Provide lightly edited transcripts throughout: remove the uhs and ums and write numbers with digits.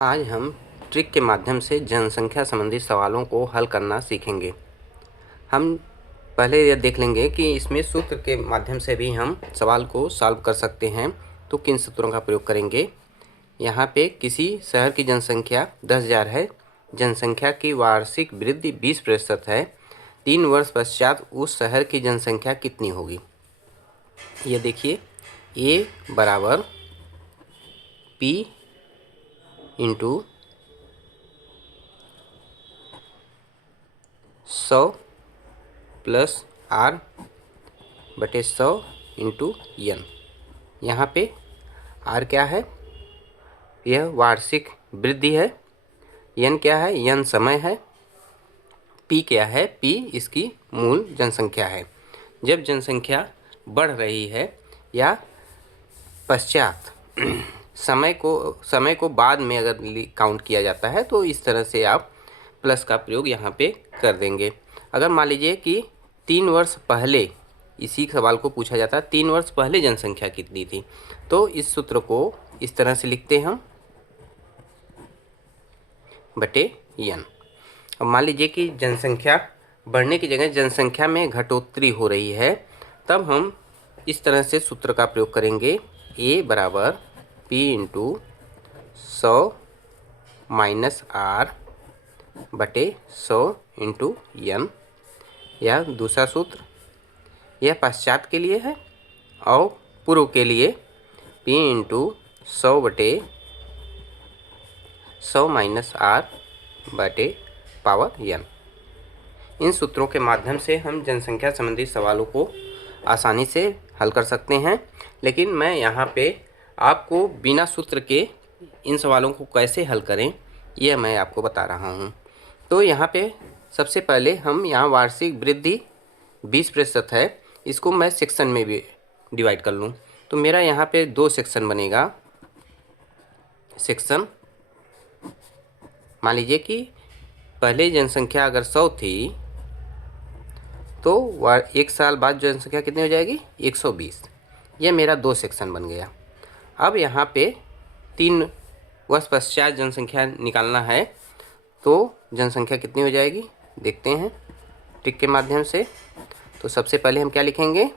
आज हम ट्रिक के माध्यम से जनसंख्या संबंधी सवालों को हल करना सीखेंगे। हम पहले यह देख लेंगे कि इसमें सूत्र के माध्यम से भी हम सवाल को सॉल्व कर सकते हैं। तो किन सूत्रों का प्रयोग करेंगे? यहाँ पे किसी शहर की जनसंख्या 10,000 है, जनसंख्या की वार्षिक वृद्धि 20% है, 3 वर्ष पश्चात उस शहर की जनसंख्या कितनी होगी? ये देखिए, ए बराबर पी इंटू 100 प्लस आर बटे 100 इंटू एन। यहाँ पे आर क्या है? यह वार्षिक वृद्धि है। एन क्या है? एन समय है। पी क्या है? पी इसकी मूल जनसंख्या है। जब जनसंख्या बढ़ रही है या पश्चात समय को बाद में अगर काउंट किया जाता है तो इस तरह से आप प्लस का प्रयोग यहाँ पे कर देंगे। अगर मान लीजिए कि 3 वर्ष पहले इसी सवाल को पूछा जाता है, 3 वर्ष पहले जनसंख्या कितनी थी, तो इस सूत्र को इस तरह से लिखते हैं हम बटे एन। अब मान लीजिए कि जनसंख्या बढ़ने की जगह जनसंख्या में घटोत्तरी हो रही है, तब हम इस तरह से सूत्र का प्रयोग करेंगे। ए बराबर पी इंटू 100 माइनस आर बटे 100 इंटू एन। या दूसरा सूत्र, यह पश्चात के लिए है और पूर्व के लिए पी इंटू 100 बटे 100 माइनस आर बटे पावर एन। इन सूत्रों के माध्यम से हम जनसंख्या संबंधी सवालों को आसानी से हल कर सकते हैं, लेकिन मैं यहाँ पे आपको बिना सूत्र के इन सवालों को कैसे हल करें यह मैं आपको बता रहा हूँ। तो यहाँ पे सबसे पहले हम यहाँ वार्षिक वृद्धि 20% है, इसको मैं सेक्शन में भी डिवाइड कर लूँ तो मेरा यहाँ पे 2 सेक्शन बनेगा। सेक्शन मान लीजिए कि पहले जनसंख्या अगर 100 थी तो 1 साल बाद जनसंख्या कितनी हो जाएगी? 120। यह मेरा 2 सेक्शन बन गया। अब यहाँ पे 3 वर्ष पश्चात जनसंख्या निकालना है, तो जनसंख्या कितनी हो जाएगी देखते हैं ट्रिक के माध्यम से। तो सबसे पहले हम क्या लिखेंगे?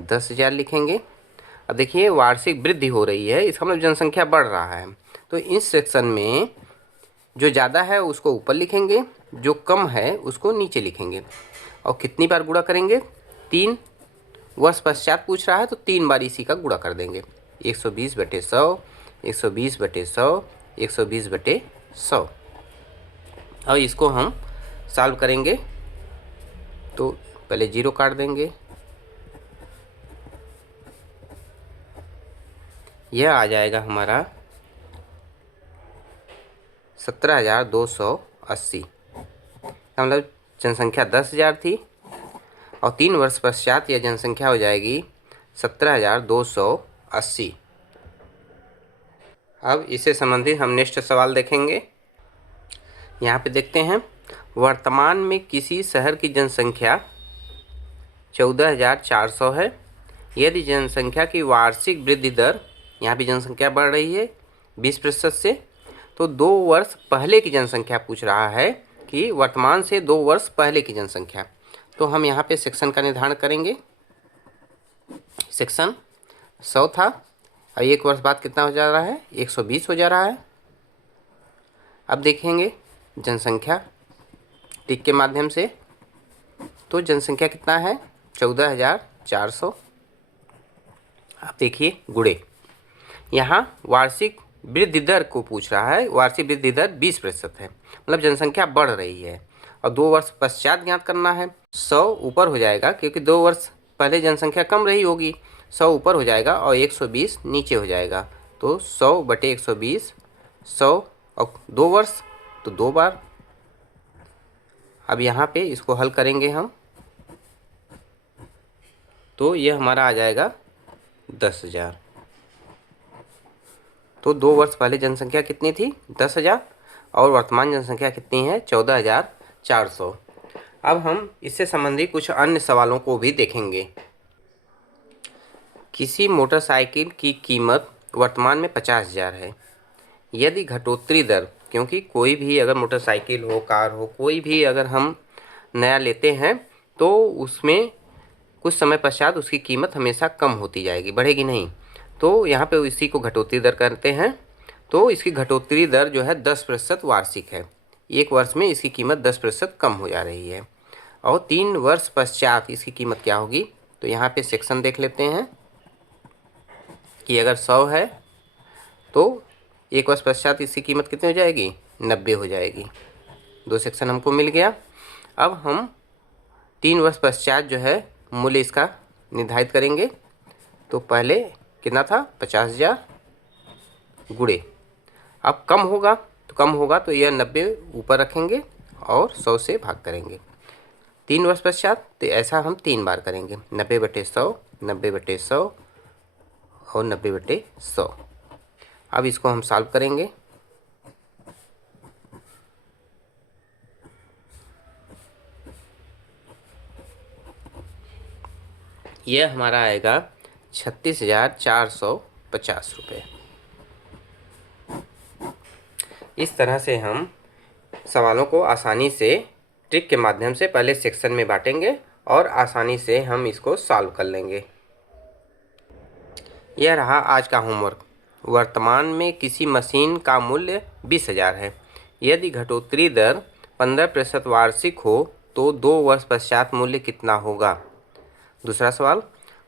10,000 लिखेंगे। अब देखिए वार्षिक वृद्धि हो रही है, इसका मतलब जनसंख्या बढ़ रहा है, तो इस सेक्शन में जो ज़्यादा है उसको ऊपर लिखेंगे, जो कम है उसको नीचे लिखेंगे। और कितनी बार गुणा करेंगे? 3 वर्ष पश्चात पूछ रहा है तो 3 बार इसी का गुणा कर देंगे। 120 बटे 100, 120 बटे 100, 120 बटे 100। और इसको हम सॉल्व करेंगे तो पहले 0 काट देंगे, यह आ जाएगा हमारा 17,280। मतलब जनसंख्या 10,000 थी और 3 वर्ष पश्चात यह जनसंख्या हो जाएगी 17,280। अब इससे संबंधित हम नेक्स्ट सवाल देखेंगे। यहाँ पे देखते हैं, वर्तमान में किसी शहर की जनसंख्या 14,400 है। यदि जनसंख्या की वार्षिक वृद्धि दर, यहाँ भी जनसंख्या बढ़ रही है 20% से, तो 2 वर्ष पहले की जनसंख्या पूछ रहा है कि वर्तमान से 2 वर्ष पहले की जनसंख्या। तो हम यहाँ पे सेक्शन का निर्धारण करेंगे। सेक्शन 100 था और 1 वर्ष बाद कितना हो जा रहा है? 120 हो जा रहा है। अब देखेंगे जनसंख्या टिक के माध्यम से, तो जनसंख्या कितना है? 14,400। अब देखिए गुणे, यहाँ वार्षिक वृद्धि दर को पूछ रहा है। वार्षिक वृद्धि दर 20% है, मतलब जनसंख्या बढ़ रही है और 2 वर्ष पश्चात ज्ञात करना है। 100 ऊपर हो जाएगा क्योंकि 2 वर्ष पहले जनसंख्या कम रही होगी, 100 ऊपर हो जाएगा और 120 नीचे हो जाएगा। तो 100 बटे 120, 100 और 2 वर्ष तो 2 बार। अब यहाँ पे इसको हल करेंगे हम, तो यह हमारा आ जाएगा 10,000। तो 2 वर्ष पहले जनसंख्या कितनी थी? 10,000 और वर्तमान जनसंख्या कितनी है? 14,400। अब हम इससे संबंधित कुछ अन्य सवालों को भी देखेंगे। किसी मोटरसाइकिल की कीमत वर्तमान में 50,000 है। यदि घटोत्तरी दर, क्योंकि कोई भी अगर मोटरसाइकिल हो, कार हो, कोई भी अगर हम नया लेते हैं तो उसमें कुछ समय पश्चात उसकी कीमत हमेशा कम होती जाएगी, बढ़ेगी नहीं। तो यहाँ पे इसी को घटोत्तरी दर करते हैं। तो इसकी घटोत्तरी दर जो है 10% वार्षिक है। एक वर्ष में इसकी कीमत 10% कम हो जा रही है और 3 वर्ष पश्चात इसकी कीमत क्या होगी। तो यहाँ पे सेक्शन देख लेते हैं कि अगर 100 है तो एक वर्ष पश्चात इसकी कीमत कितनी हो जाएगी, 90 हो जाएगी। 2 सेक्शन हमको मिल गया। अब हम 3 वर्ष पश्चात जो है मूल्य इसका निर्धारित करेंगे। तो पहले कितना था, 50,000 गुणे, अब कम होगा तो यह 90 ऊपर रखेंगे और 100 से भाग करेंगे। 3 वर्ष पश्चात तो ऐसा हम 3 बार करेंगे, 90/100, 90/100 और 90/100। अब इसको हम सॉल्व करेंगे। यह हमारा आएगा 36,450 रुपये। इस तरह से हम सवालों को आसानी से ट्रिक के माध्यम से पहले सेक्शन में बांटेंगे और आसानी से हम इसको सॉल्व कर लेंगे। यह रहा आज का होमवर्क। वर्तमान में किसी मशीन का मूल्य 20,000 है। यदि घटोत्तरी दर 15% वार्षिक हो तो 2 वर्ष पश्चात मूल्य कितना होगा। दूसरा सवाल,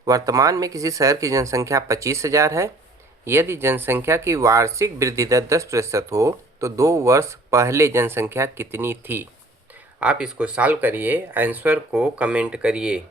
वर्तमान में किसी शहर की जनसंख्या 25,000 है। यदि जनसंख्या की वार्षिक वृद्धि दर 10% हो तो 2 वर्ष पहले जनसंख्या कितनी थी। आप इसको सॉल्व करिए, आंसर को कमेंट करिए।